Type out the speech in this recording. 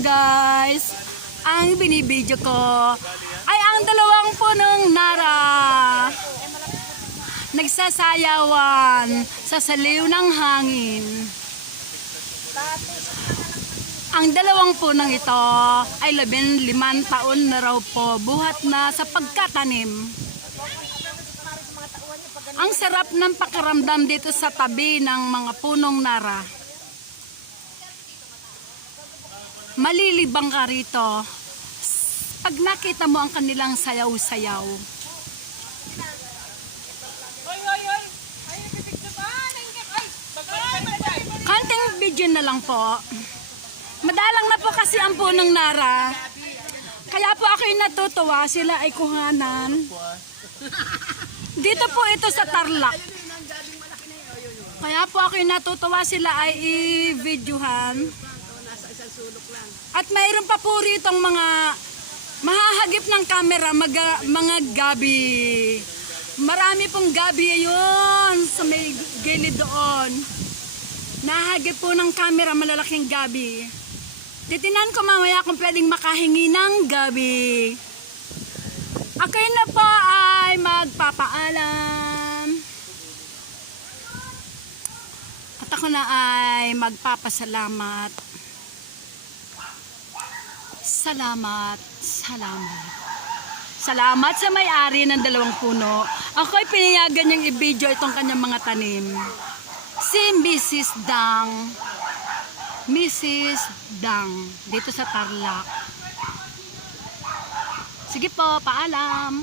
guys. Ang binibidyo ko ay ang dalawang punong nara. Nagsasayawan sa saliw ng hangin. Ang dalawang punong ito ay labing limang taon na raw po buhat na sa pagkatanim. Ang sarap ng pakiramdam dito sa tabi ng mga punong nara. Malilibang ka rito pag nakita mo ang kanilang sayaw-sayaw. Kanting video na lang po. Madalang na po kasi ang punong nara. Kaya po ako'y natutuwa, sila ay kuhanan. Dito po ito sa Tarlac. Kaya po ako'y natutuwa, sila ay i-videohan. At mayroon pa po rito mga mahahagip ng camera, mga, mga gabi. Marami pong gabi yun sa may gilid doon. Nahagip po ng camera malalaking gabi. Titinan ko mamaya kung pwedeng makahingi ng gabi. Ako'y na po ay magpapaalam. At ako na ay magpapasalamat. Salamat, salamat. Salamat sa may-ari ng dalawang puno. Ako'y pinayagan niyang i-video itong kanyang mga tanim. Si Mrs. Dang. Mrs. Dang. Dito sa Tarlac. Sige po, paalam.